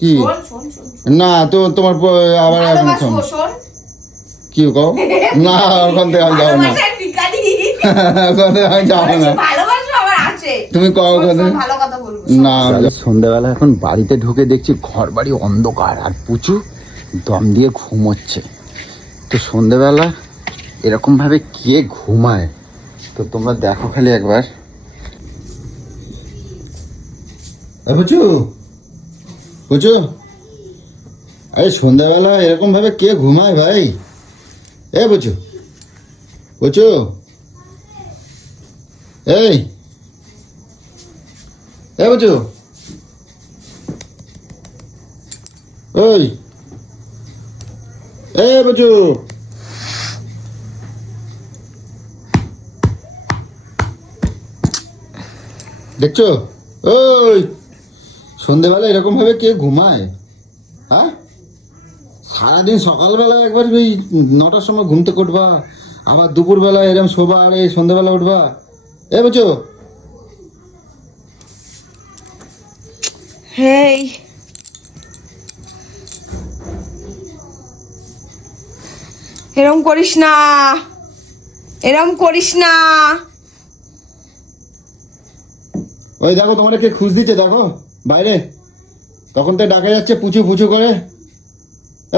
কি না তো তোমার আবার এখন কি কও না ওখান থেকে আমি যাবো না ওখান থেকে আমি যাবো না তুমি কও না। সন্ধ্যাবেলা এখন বাড়িতে ঢুকে দেখছি ঘর বাড়ি অন্ধকার আর পুচু দম দিয়ে ঘুমোচ্ছে। তো সন্ধ্যাবেলা এরকম ভাবে কে ঘুমায় তো তোমরা দেখো খালি একবার। পুচু পুচু আরে সন্ধ্যাবেলা এরকম ভাবে কে ঘুমায় ভাই? এ পুচু পুচু এই এ পুচু ওই এ পুচু দেখছো ওই সন্ধ্যেবেলা এরকম ভাবে কে ঘুমায়? হ্যাঁ সারাদিন সকালবেলা একবার ওই 9টার সময় ঘুম থেকে উঠবা, আবার দুপুরবেলা এরকম শোবা, আর এই সন্ধ্যেবেলা উঠবা। এ বুঝছো হেই এরম করিস না, এরম করিস না। ওই দেখো তোমার কে খুঁজ দিচ্ছে দেখো বাইরে, তখন তো ডাকা যাচ্ছে পুচু পুচু করে।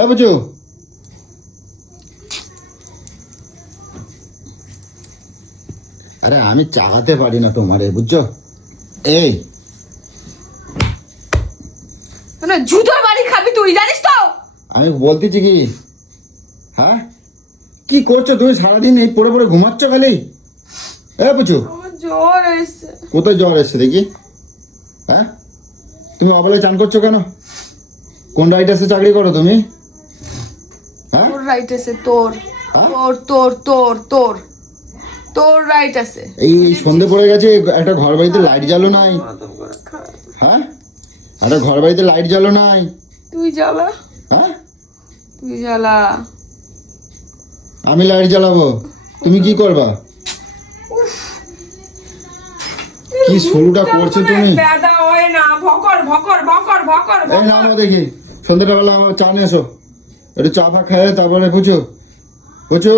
এ পুচু আরে আমি চালাতে পারি না তোমারে বুঝছো। এই মানে জুতোর বাড়ি খাবি তুই, জানিস তো? আমি বলতেছি কি, হ্যাঁ কি করছো তুমি সারাদিন এই পড়ে পড়ে ঘুমাচ্ছ খালি? এ পুচু আমার জ্বর এসেছে। কোথায় জ্বর এসছে দেখি? হ্যাঁ তুমি অবেলায় চান করছো কেন? কোন রাইটার্সে চাকরি করো তুমি? হ্যাঁ তোর রাইট আছে, তোর হ্যাঁ? তোর তোর তোর তোর তোর রাইট আছে। এই সন্ধে পড়ে গেছে, একটা ঘর বাড়িতে লাইট জ্বালো নাই। হ্যাঁ একটা ঘর বাড়িতে লাইট জ্বালো নাই। তুই জ্বালা, হ্যাঁ তুই জ্বালা। আমি লাইট জ্বালাবো, তুমি কি করবা? কি শুরুটা করছো তুমি? বেদা হয় না, ভকর ভকর ভকর ভকর এই নামো দেখি, সন্ধ্যাটা বেলা আমার চা নিয়ে এসো, একটু চা ফা খায় তারপরে পুচু পুচু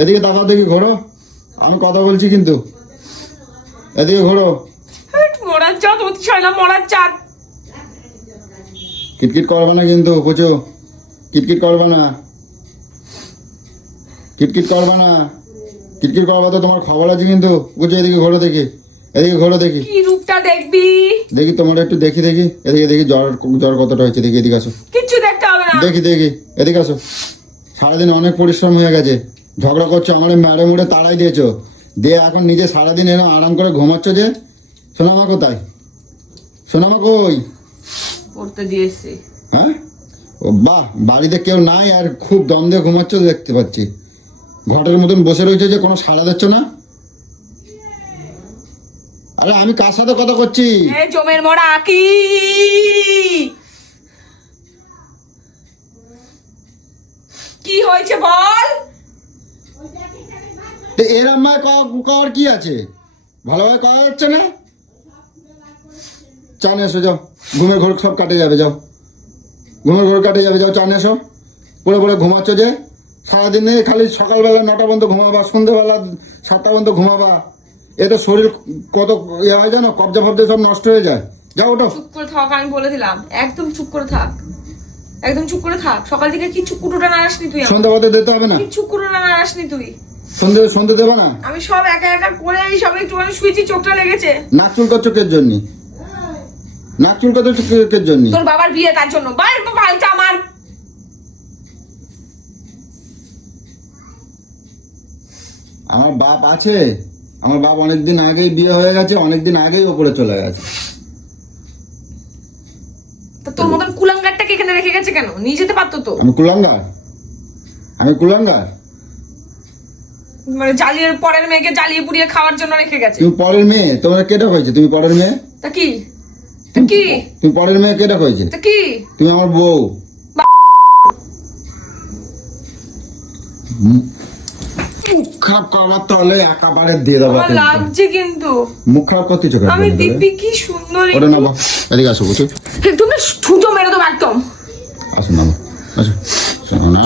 এদিকে তাকাও দেখি, ঘোরো, আমি কথা বলছি কিন্তু, এদিকে ঘোরো। মরার চাঁদ উৎসাহ না, মরার চাঁদ। কিটকিট করবে না কিন্তু পুচু, কিটকিট করবে না, কিটকিট করবে না, কিটকিট করবা তো তোমার খবর আছে কিন্তু। পুচু এদিকে ঘোরো দেখি, এদিকে ঘোরো দেখি, কি রূপটা দেখবি দেখি তোমার একটু দেখি দেখি, এদিকে দেখি জ্বর জ্বর কতটা হয়েছে দেখি, এদিকে আসো, কিচ্ছু দেখতে হবে না। দেখি দেখি এদিকে আসো। সারাদিন অনেক পরিশ্রম হয়ে গেছে, ঝগড়া করছো, আমার মেরে মুড়ে তাড়াই দিয়েছো, দিয়ে এখন নিজে সারাদিন এরকম আরাম করে ঘুমাচ্ছ যে। সোনামা কোথায়? সোনামা কই? পড়তে দিয়েছে। হ্যাঁ ও বাহ, বাড়িতে কেউ নাই আর খুব দম দিয়ে ঘুমাচ্ছ দেখতে পাচ্ছি, ঘটের মতন বসে রয়েছে যে কোনো সাড়া দিচ্ছ না। আরে আমি কার সাথে কথা করছি? জমের মরা কি কি হয়েছে বল? এরম মায় কর কি আছে, ভালোভাবে করা যাচ্ছে না। চা নিয়ে এসো যাও, ঘুমের ঘোর সব কাটে যাবে, যাও ঘুমের ঘোর কাটে যাবে, যাও চা নিয়ে এসো। পড়ে পড়ে ঘুমাচ্ছ যে সারাদিনে, খালি সকালবেলা 9টা পর্যন্ত ঘুমাবা, সন্ধ্যেবেলা 7টা পর্যন্ত ঘুমাবা, এতে শরীর কত ইয়ে হয় জানো, কবজা ফবজা সব নষ্ট হয়ে যায়। যাও ওঠো। চুপ করে থাক, আমি বলে দিলাম, একদম চুপ করে থাক, একদম চুপ করে থাক। সকাল থেকে কি চুকুটুটা নাড়াসনি তুই? সন্ধ্যা পথে দিতে হবে না, কি চুকুটুটা নাড়াসনি তুই? সন্ধ্যে সন্ধ্যে দেবে না। আমি সব একা একা করে এই সব একটুখানি শুয়েছি, চোখটা লেগেছে। নাক চুলকাচ্ছ চোখের জন্য, নাক চুলকাচ্ছ চোখের জন্য। তোর বাবার বিয়ে, তার জন্য। বালটা আমার। আমার বাপ আছে, আমার বাপ অনেকদিন আগেই বিয়ে হয়ে গেছে, অনেকদিন আগেই ওপরে চলে গেছে। তা তোর মতন কুলাঙ্গারটাকে এখানে রেখে গেছে কেন? নিয়ে যেতে পারতো তো। আমি কুলাঙ্গার? আমি কুলাঙ্গার? মানে জ্বালিয়ে, পরের মেয়েকে জ্বালিয়ে পুড়িয়ে খাওয়ার জন্য রেখে গেছে। তুমি পরের মেয়ে? তোমার কেটা হয়েছে? তুমি পরের মেয়ে? তা কি, তা কি, তুমি পরের মেয়ে কেটা হয়েছে? তা কি? তুমি আমার বউ। মুখ খারাপ করবার তাহলে একেবারে দিয়ে দেবো আমার লাগছে কিন্তু মুখ খারাপ করতে চোখে আমি দিব্যি কি সুন্দর ওটা না এদিকে আসো বুঝছো তুমি ছুঁচো মেরে দেবো একদম। আসো না আসো শোনো না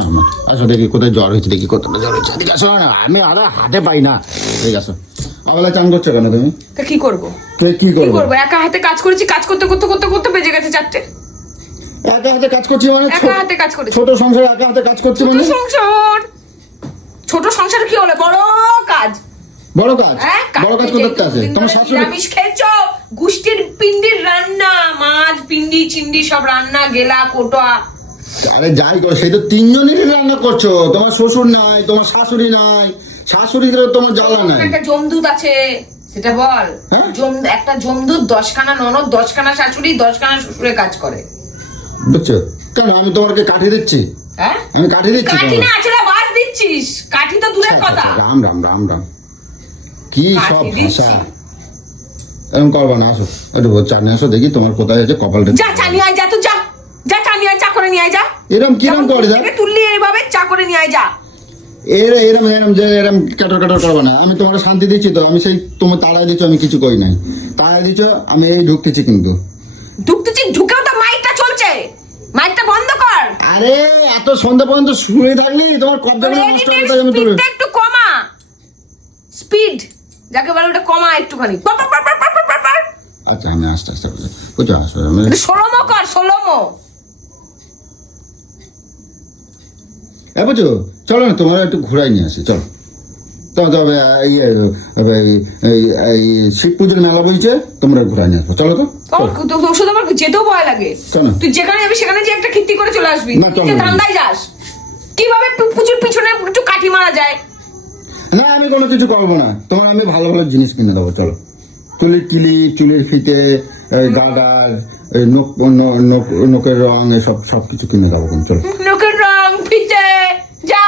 আসো দেখি কোথায় জ্বর হয়েছে দেখি কতটা জ্বর হয়েছে এদিকে আসো না আমি আরে হাতে পাই না এদিকে আসো আবেলা চান করছো কেন তুমি তা কি করবো কি করবো একা হাতে কাজ করেছি কাজ করতে করতে করতে করতে বেজে গেছে 4টে। একা হাতে কাজ করছি মানে একা হাতে কাজ করেছি ছোট সংসার একা হাতে কাজ করছি মানে ছোট সংসার কি হলো বড় কাজ বড় কাজ করতে আছে তোমার শাশুড়ি নিরামিষ খেয়েছো গুষ্টির পিন্ডির রান্না মাছ পিন্ডি চিন্ডি সব রান্না গেলা কোটা আরে যাই করো সেই তো 3 জনেরই রান্না করছো তোমার শ্বশুর নাই তোমার শাশুড়ি নাই শাশুড়িদের তোমার জ্বালা নাই একটা জমদূত আছে সেটা বল হ্যাঁ? একটা জমদূত 10খানা ননদ 10খানা শাশুড়ি 10খানা শ্বশুরে কাজ করে বুঝছো কেন আমি তোমাকে কাঠি দিচ্ছি হ্যাঁ আমি কাঠি দিচ্ছি কাঠি না আছে না বাস দিচ্ছিস কাঠি তো দূরের কথা রাম রাম রাম রাম কি কাঠি সব দিচ্ছি। ভাষা এরকম করবা না আসো একটু চা নিয়ে আসো দেখি তোমার কোথায় আছে কপালটা যা চা নিয়ে আয় যা তুই যা যা চা নিয়ে আয় চা করে নিয়ে আয় যা এরম কিরম করে যা তুললি এইভাবে চা করে নিয়ে আয় যা এরম যে এরম কাটার করবা না আমি তোমার শান্তি দিচ্ছি তো আমি সেই তোমার তাড়াই দিচ্ছ আমি কিছু করি নাই তাড়াই দিচ্ছ আমি এই ঢুকতেছি কিন্তু ঢুকেও তো মাইকটা চলছে মাইকটা বন্ধ কর আরে এত সন্ধ্যা পর্যন্ত শুয়ে থাকলি তোমার কতটা নষ্ট হবে তাই আমি তুলে একটু কমা স্পিড যাকে বলে ওটা কমা একটুখানি আচ্ছা আমি আস্তে আস্তে বুঝছো আসো আমি সোলোমো কর সোলোমো বুঝছো চলো না তোমার একটু ঘুরাই নিয়ে আসি চলো তবে এই শিব পুজোর মেলা বলছে তোমরা ঘুরাই নিয়ে আসবো চলো তো তোর সাথে আমার যেতেও ভয় লাগে চলো। তুই যেখানে যাবি সেখানে যে একটা খিত্তি করে চলে আসবি না, চলো। তুই ধান্দায় যাস কিভাবে পুজোর পিছনে একটু কাঠি মারা যায় না আমি কোনো কিছু করবো না তোমার আমি ভালো ভালো জিনিস কিনে দেবো চলো চুলের ক্লিপ চুলের ফিতে গার্ডার নোকের রং এসব সবকিছু কিনে দেবো কিন্তু চলো নোকের রং ফিতে যা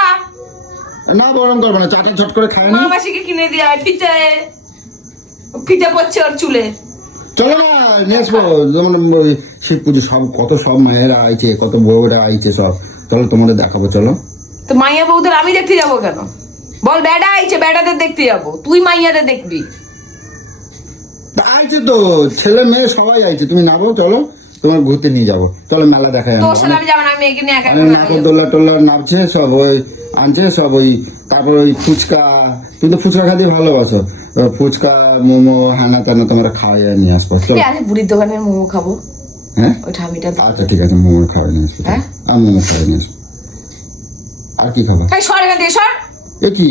না গরম করবো না চাটা ঝট করে খায় না মামাসিকে কিনে দিয়ে আয় ফিতে ফিতে পড়ছে ওর চুলে চলো না নিয়ে আসবো যেমন ওই শিব পুজো কত সব মায়েরা আইছে কত বউরা আইছে সব চলো তোমাদের দেখাবো চলো তো মাইয়া বউদের আমি দেখতে যাবো কেন বল বেডা আইছে বেডাদের দেখতে যাবো তুই মাইয়াদের দেখবি তা আইছে তো ছেলে মেয়ে সবাই আইছে তুমি নাবো চলো তোমার ঘুরতে নিয়ে যাবো চলো মেলা দেখাই তোর সাথে আমি যাবো না আমি এখানে একা নাকরদোল্লা টোল্লা নামছে সব ওই আনছে সব ওই তারপর ওই ফুচকা তুমি তো ফুচকা খাতে ভালোবাসো ফুচকা মোমো হানা টানা তোমরা খাওয়াই নিয়ে আসবো চলো আরে বুড়ির দোকানের মোমো খাবো হ্যাঁ ওই ঠামিটা আচ্ছা ঠিক আছে মোমো খাওয়াই নিয়ে আসবো হ্যাঁ? আমি মোমো খাওয়াই নিয়ে আসবো আর কি খাবা এই সর এখান থেকে সর এ কি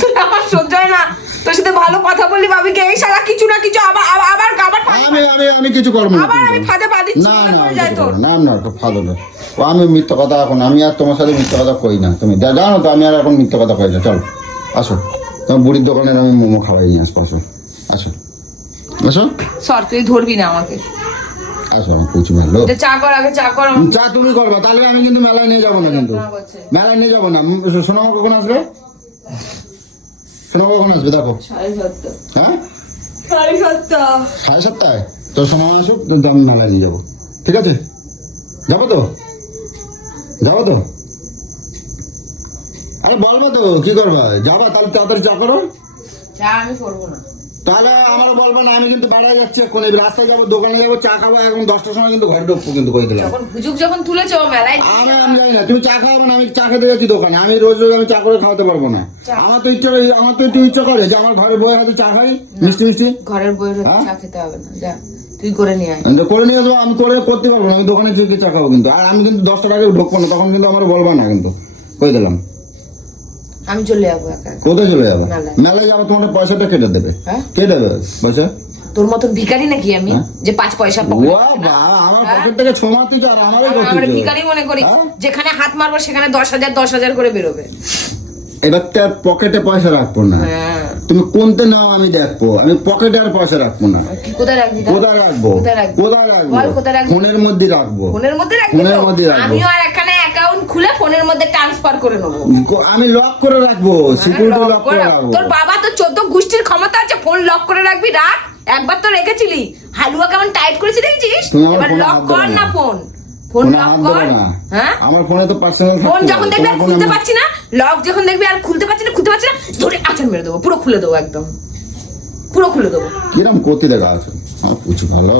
তুই আমার সহ্য হয় না তোর সাথে ভালো কথা বলি ভাবি কে এই সারা কিছু না কিছু আবার আবার আবার আমি কিছু করবো না আবার আমি ফাঁদে পা দিচ্ছি না মনে না পড়ে যায় তোর না না ফাদো না ও আমি মিথ্যা কথা এখন আমি আর তোমার সাথে মিথ্যা কথা কই না তুমি জানো তো আমি আর এখন মিথ্যা কথা কই না চলো আসো তোমার বুড়ির দোকানের আমি মোমো খাওয়াই নিয়ে আসবো আসো আসো আসো সর তুই ধরবি না আমাকে আসো আমার কিছু ভালো চা কর আগে চা কর চা তুমি করবা তাহলে আমি কিন্তু মেলায় নিয়ে যাবো না কিন্তু মেলায় নিয়ে যাবো না সোনামা কখন আসবে সোনামা কখন আসবে দেখো 7:30 হ্যাঁ 7:30 7:30 তো সোনামা আসুক তো আমি মেলায় নিয়ে যাবো ঠিক আছে যাবো তো আরে বলবো তো কি করবা যাবা তাহলে তাড়াতাড়ি চা করো চা আমি করবো না তাহলে আমারও বলবো না আমি কিন্তু বাড়ায় যাচ্ছি এখন এই রাস্তায় যাবো দোকানে যাবো চা খাবো এখন 10টার সময় কিন্তু ঘরে ঢুকবো কিন্তু কই দিলাম যখন তুলেছো মেলায় আমি জানি না তুমি চা খাওয়াবো না আমি চা খেতে যাচ্ছি দোকানে আমি রোজ আমি চা করে খাওয়াতে পারবো না আমার তো একটু ইচ্ছা করে যে আমার ঘরের বউয়ের হাতে চা খাই মিষ্টি ঘরের বইয়ের চা খেতে হবে না যা তুই করে নিয়ে আয় করে নিয়ে আসবো আমি করতে পারবো না আমি দোকানে চুকে চা খাবো কিন্তু আর আমি কিন্তু 10টার আগে ঢুকবো না তখন কিন্তু আমার বলবা না কিন্তু কই দিলাম আমি চলে যাবো একা কোথায় চলে যাবো মেলায় যাবো তোমার পয়সাটা কেটে দেবে কে দেবে পয়সা তোর মতন ভিখারি নাকি আমি যে 5 পয়সা আমার পকেট থেকে ছোমাতি আর আমার ভিখারি মনে করি যেখানে হাত মারবো সেখানে 10,000 করে বেরোবে এবার তার পকেটে পয়সা রাখবো না তুমি কোনতে নাও আমি দেখবো আমি পকেটে আর পয়সা রাখবো না কোথায় রাখবি কোথায় রাখবো ফোনের মধ্যে রাখবো আমিও আর এখানে অ্যাকাউন্ট খুলে ফোনের মধ্যে ট্রান্সফার করে নেবো আমি লক করে রাখবো সিকিউরিটি লক করে রাখবো তোর বাবা তো 14 গোষ্ঠীর ক্ষমতা আছে ফোন লক করে রাখবি রাখ একবার তো রেখেছিলি হালুয়া কেমন টাইট করেছি দেখছিস এবার লক কর না ফোন ফোন ফোনে লক হাত কর। দেবো না। হ্যাঁ আমার ফোনে তো পার্সোনাল ফোন যখন দেখবি আর খুলতে পারছি না, লক যখন দেখবি আর খুলতে পারছি না ধরে আচার মেরে দেবো, পুরো খুলে দেবো, একদম পুরো খুলে দেবো। কিরম করতে দেখা আছে আমার প্রচুর ভালো।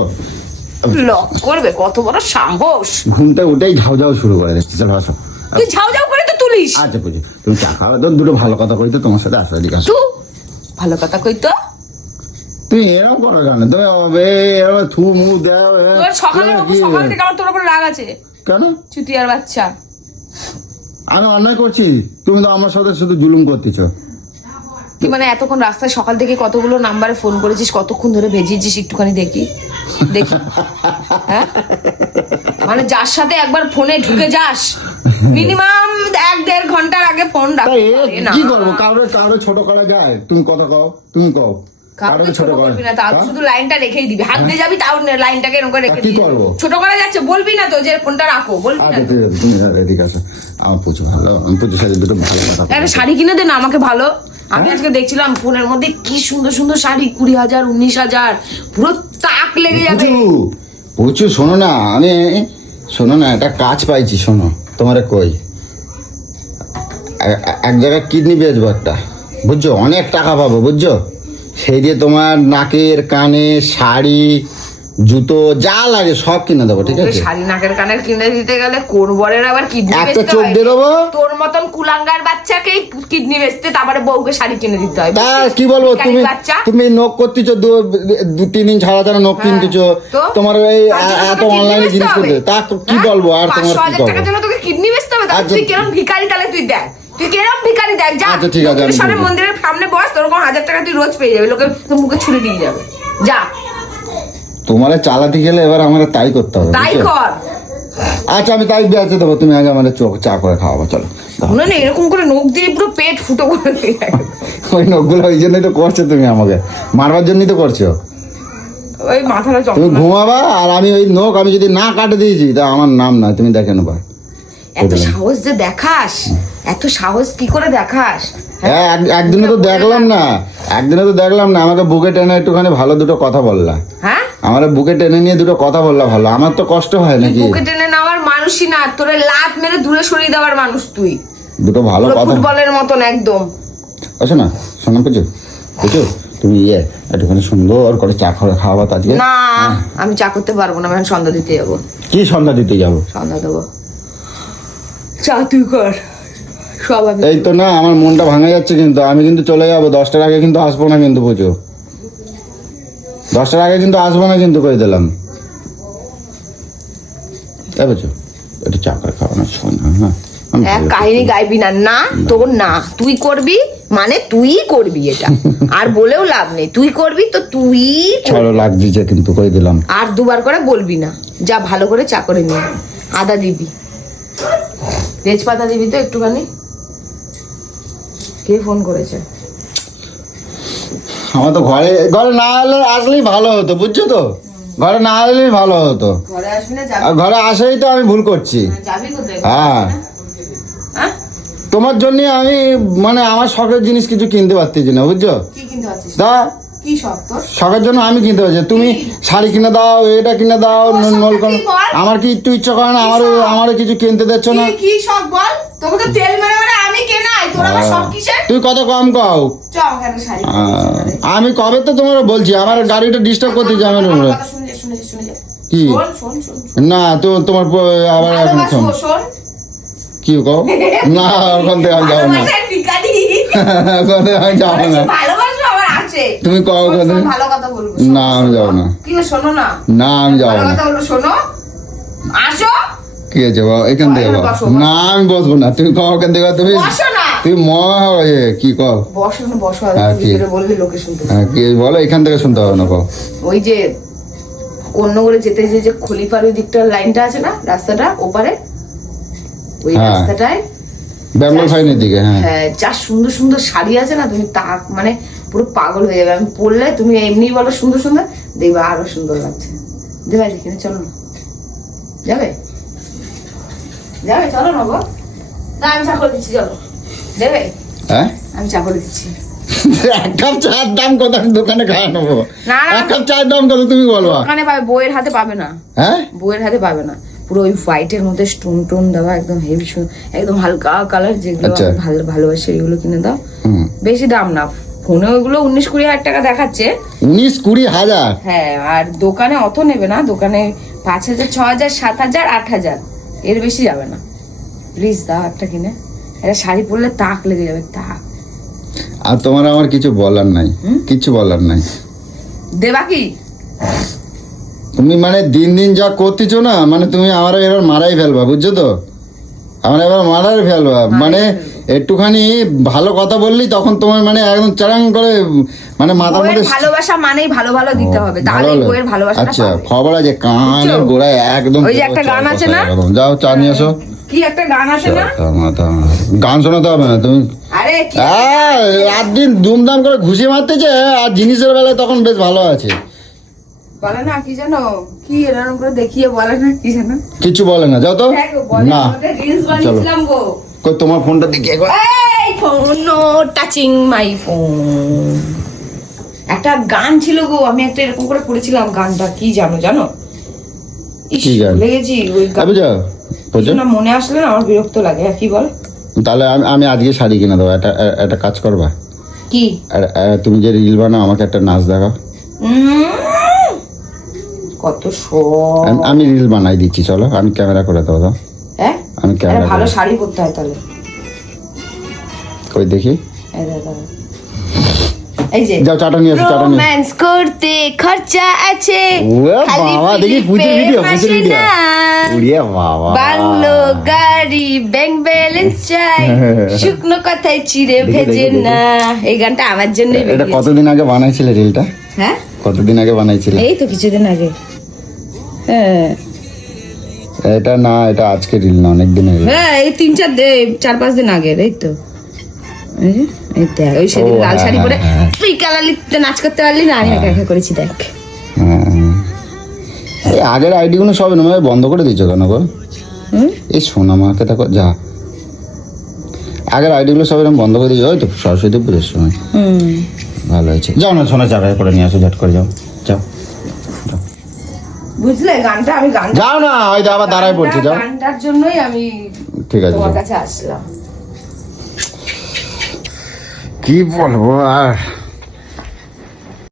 লক করবে, কত বড় সাহস! ঘুমটা উঠেই ঝাউ ঝাউ শুরু করে দিচ্ছি। চলো আসো। তুই ঝাউ ঝাউ করে তো তুলিস। আচ্ছা বুঝি, তুমি চা খাওয়া তো, দুটো ভালো কথা কই তো তোমার সাথে। আসো এদিকে আসো। তুই ভালো কথা কই তো। তুমি এরকম করো জানো তুমি, এরকম থু মু দাও তোর সকাল থেকে আমার তোর উপর রাগ আছে। কেন? চুতিয়ার বাচ্চা। আমি অন্যায় করছি? তুমি তো আমার সাথে শুধু জুলুম করতেছো। তুই মানে এতক্ষণ রাস্তায় সকাল থেকে কতগুলো নাম্বারে ফোন করেছিস, কতক্ষণ ধরে ভেজিয়েছিস, একটুখানি দেখি দেখি। হ্যাঁ, মানে যার সাথে একবার ফোনে ঢুকে যাস মিনিমাম 1-1.5 ঘন্টার আগে ফোন রাখ। কি করবো? কারোর ছোট করা যায়? তুমি কথা কও, তুমি কও। কাউকে ছোট করবি না, তাও শুধু লাইনটা রেখেই দিবি, হাত দিয়ে যাবি তাও লাইনটাকে এরকম করে রেখে কি দিবি। করবো? ছোট করা যাচ্ছে বলবি না তো যে ফোনটা রাখো, বলবি না আচ্ছা তো? ঠিক আছে, তুমি এদিকে আসো। আমার প্রচুর ভালো, আমি প্রচুর সাথে দুটো ভালো কথা একটা শাড়ি কিনে দে না আমাকে ভালো। আমি আজকে দেখছিলাম ফোনের মধ্যে কি সুন্দর সুন্দর শাড়ি, 20,000 19,000, পুরো তাক লেগে যাবে। প্রচুর। শোনো না, শোনো না, একটা কাজ পাইছি, শোনো তোমার কই। এক জায়গায় কিডনি বেচবো একটা, বুঝছো? অনেক টাকা পাবো, বুঝছো? সেই দিয়ে তোমার নাকের কানে শাড়ি জুতো যা লাগে সব কিনে দেবো, ঠিক আছে? শাড়ি নাকের কানের কিনে দিতে গেলে কোন বরের আবার কিডনি একটা বেচতে চোখ হয়? দিয়ে দেবো। তোর মতন কুলাঙ্গার বাচ্চাকে কিডনি বেচতে, তারপরে বউকে শাড়ি কিনে দিতে হয়। তা কি বলবো, ভিখারি তুমি বাচ্চা। তুমি নখ করতেছো 2-3 দিন ছাড়া ছাড়া নখ কিনতেছো, তো? তোমার এই তার জন্য এত তোকে kidney অনলাইনে বেচতে জিনিস হবে? কিনতে, তা কি হ্যাঁ? বলবো আর তোমার 500,000 কি টাকার বলবো? জন্য তোকে কিডনি বেচতে হবে? তাহলে আচ্ছা। তুই কিরম ভিখারি, তাহলে তুই দেখ তুই কিরম ভিখারি, দেখ যা। আচ্ছা, ঠিক আছে, আমি দক্ষিণেশ্বরের বলবো। মন্দিরের সামনে বস, তোর 1000 টাকা তুই রোজ পেয়ে যাবে, লোকে তোর মুখে ছুরি দিয়ে যাবে। যা তোমার চালাতে গেলে এবার আমার তাই করতে হবে, তাই বুঝছো? কর। আচ্ছা আমি তাই বেঁচে দেবো, তুমি আগে আমার চা করে খাওয়াবো, চলো। দাও। মনে নেই এরকম করে নখ দিয়ে পুরো পেট ফুটো করে দিয়ে ওই নখগুলো ওই জন্যই তো করছো তুমি, আমাকে মারবার জন্যই তো করছো। ওই মাথাটা তুমি যন্ত্রণা। ঘুমাবা আর আমি ওই নখ আমি যদি না কাটে দিয়েছি তা আমার নাম না, তুমি দেখে নেবা। এত সাহস যে দেখাস, এত সাহস কি করে দেখাস? হ্যাঁ, একদিনে তো দেখলাম না, আমাকে বুকে টেনে একটুখানি ভালো দুটো কথা বললা। হ্যাঁ, আমার বুকে টেনে নিয়ে দুটো কথা বললা ভালো, আমার তো কষ্ট হয় নাকি? বুকে টেনে নেওয়ার মানুষই না, তোরে লাত মেরে দূরে সরিয়ে দেওয়ার মানুষ তুই। দুটো ভালো পুরো কথা। ফুটবলের মতন একদম। আচ্ছা না, শোনা পুজো তুমি একটুখানি সুন্দর করে চা করে খাওয়াবা তো আজকে। না, আমি চা করতে পারবো না, আমি সন্ধ্যা দিতে যাবো। কি সন্ধ্যা দিতে যাবো? সন্ধ্যা দেবো। চা তুই কর, সব আমি। এই তো না, আমার মনটা ভাঙা যাচ্ছে, কিন্তু আমি কিন্তু চলে যাবো 10টার আগে, কিন্তু আসবো না কিন্তু, বুঝো? 10টার আগে কিন্তু আসবো না কিন্তু, কই দিলাম। তাই বুঝো, একটু চা করে খাওয়ানো শোনা। হ্যাঁ, আমি এক ভালো কাহিনী গাইবি না, না তোর না, তুই করবি মানে তুই করবি, এটা আর বলেও লাভ নেই। তুই করবি তো তুই ভালো লাগছে কিন্তু, কই দিলাম। আর দুবার করে বলবি না। যা ভালো করে চা করে নিয়ে আদা দিবি, তেজপাতা দিবি তো একটুখানি। কে ফোন করেছে? আমার তো ঘরে না আসলেই ভালো হতো, বুঝছো তো? ঘরে না আসলেই ভালো হতো। ঘরে আসবি না? আর ঘরে আসেই তো আমি ভুল করছি। যাবি কোথায়? হ্যাঁ, হ্যাঁ? তোমার জন্য আমি মানে আমার শখের জিনিস কিছু কিনতে পারতেছি না, বুঝছো? কি কিনতে পারছিস? তা কি শখ তোর? শখের জন্য আমি কিনতে পারছি, তুমি শাড়ি কিনে দাও, এটা কিনে দাও, নলকন। আমার কি একটু ইচ্ছা করে না? আমারও কিছু কিনতে দিচ্ছ না? কি শখ বল? তোকে তো তেল মেরে মেরে আমি কেনাই, তোর আবার শখ কিসের? তুই কত কম কও। চ আমাকে একটা শাড়ি কিনে দে। আমি কবে তো তোমার বলছি, আমার গাড়িটা ডিস্টার্ব করতে যাবে না। আমার কথা শুনে যা, শুনে যা, শুনে যা। কি? শোন, শোন, শোন। না তো তোমার আবার এখন শোন। ভালোবাসবো, শোন। কি কও? না, ওখান থেকে আমি যাবো না। ভালোবাসার ভিখারি। ওখান থেকে আমি যাবো না। ভালোবাসবো আমার আছে। তুমি কও শোন, ওখানে। শোন, ভালো কথা বলবো। না, আমি যাবো না। কি গো, শোনো না। না, আমি যাবো ভালো না। কথা বলবো, শোনো। আসো। কি আছে বাবা, এখান থেকে এখানে বাবা। বসো। না, আমি বসবো না, তুমি কও ওখান থেকে। তুমি বসো না। তুমি কি কও? বসো না, বসো। আর হ্যাঁ, একটু কি? ভিতরে বললে লোকে শুনতে পাবে। হ্যাঁ, কি বলো? এখান থেকে শুনতে হবে না, কও। ওই যে কন্যগরে যেতে যে খলিফার ওই দিকটার লাইনটা আছে না, রাস্তাটা ওপারে, ওই হ্যাঁ। রাস্তাটায় বেঙ্গল ফাইনের দিকে। হ্যাঁ, হ্যাঁ, যা সুন্দর সুন্দর শাড়ি আছে না, তুমি তা মানে পুরো পাগল হয়ে যাবে। আমি পরলে তুমি এমনি বলো সুন্দর সুন্দর, দেখবে আরো সুন্দর লাগছে। দেবে কিনে, চলো না। যাবে যাবে, চলো না গো। না, আমি চা করে দিচ্ছি, চলো। দেবে? হ্যাঁ, আমি চা করে দিচ্ছি। এক কাপ চায়ের দাম কত? আমি দোকানে খাওয়া নেবো। না, না। এক কাপ চায়ের দাম কত তুমি বলবা? ওখানে পাবে, বইয়ের হাতে পাবে না। হ্যাঁ, বইয়ের হাতে পাবে না। পুরো ওই হোয়াইটের মধ্যে স্টোন টোন দেওয়া, একদম হেভি, একদম হালকা কালার, যেগুলো আচ্ছা। আমি ভালোবাসি এগুলো কিনে দাও। হুম। বেশি দাম না, ফোনে ওইগুলো 19-20 হাজার টাকা দেখাচ্ছে। 19-20 হাজার? হ্যাঁ, আর দোকানে অত নেবে না, দোকানে 5,000, 6,000, 7,000, 8,000, এর বেশি যাবে না। প্লিজ দাও একটা কিনে, এটা শাড়ি পরলে তাক লেগে যাবে, তাক। আর তোমার আমার কিছু বলার নাই, কিছু বলার নাই। দেবা কি? তুমি মানে দিন দিন যা করতেছো না, মানে তুমি আমার এবার মারাই ফেলবা, বুঝছো তো? আমার এবার মারাই ফেলবা, মানে একটুখানি ভালো কথা বললি তখন তোমার মানে একদম চারাং করে মানে মাথার বউয়ের মধ্যে। ভালোবাসা মানেই ভালো ভালো দিতে হবে, তাহলে ভালো বউয়ের ভালোবাসাটা আচ্ছা, পাবে। খবর আছে কানের গোড়ায় একদম। ওই যে একটা গান আছে না? একদম। যাও চা নিয়ে এসো। কি একটা গান আছে না? গান শোনাতে হবে না তুমি। আরে কি রাত দিন দুমদাম করে ঘুষি মারতেছে, আর জিনিসের বেলায় তখন বেশ ভালো আছে। বলে না কি জানো, কি এরকম করে দেখিয়ে বলে না কি জানো, কিছু বলে না, যাও তো। দেখো বলে না আমাদের রিলস বানিয়েছিলাম গো। কই তোমার ফোনটা দেখি একবার। এই phone, no touching my phone. একটা গান ছিল গো, আমি একটা এরকম করে পড়েছিলাম, গানটা কি জানো জানো? ইস, কি গান? লেগেছি ওই গান না, মনে আসলে না আমার বিরক্ত লাগে। কি বল? তাহলে আমি আজকে শাড়ি কিনে দেবো। একটা কাজ করবা কি? তুমি যে রিল বানাও, আমাকে একটা নাচ দেখাও। কত শখ। আমি রিল বানাই দিচ্ছি, চলো আমি ক্যামেরা করে দেবো। হ্যাঁ, আমি ক্যামেরা ভালো শাড়ি পরতে হয় তাহলে। কই দেখি। এই যে যাও চাটা নিয়ে আসো, চাটা নিয়ে। রোম্যান্স করতে খরচা আছে, ওরে বাবা, দেখি পুজোর ভিডিও, পুজোর ভিডিও। ওরে বাবা, বাংলো গাড়ি, ব্যাংক ব্যালেন্স চাই, শুকনো কথায় চিড়ে ভেজে না। এই গানটা আমার জন্য। এটা কতদিন আগে বানাইছিলে রিলটা? হ্যাঁ, কতদিন আগে বানাইছিলে? এই তো কিছুদিন আগে। হ্যাঁ এটা না, এটা আজকে রিল না, অনেক দিন আগে। হ্যাঁ, এই 4-5 দিন আগের। এই তো এই দেখ, ওই সেদিন লাল শাড়ি পরে তুই কালালিতে নাচ করতে পারলি না, আমি একা একা করেছি দেখ। এই আগের আইডি গুলো সব এরকম বন্ধ করে দিচ্ছ কেন গো? এই সোনা মাকে দেখো, যা আগের আইডি গুলো সব এরকম বন্ধ করে দিচ্ছ। ওই তো সরস্বতী পুজোর সময়। ভালো হয়েছে, যাও না সোনা চাটা করে নিয়ে আসো, ঝট করে যাও, যাও বুঝলে গানটা, আমি গান যাও না, হয়তো আবার দাঁড়ায় পড়ছে, যাও। গানটার জন্যই আমি ঠিক আছে, তোমার কাছে আসলাম। কি বলবো আর।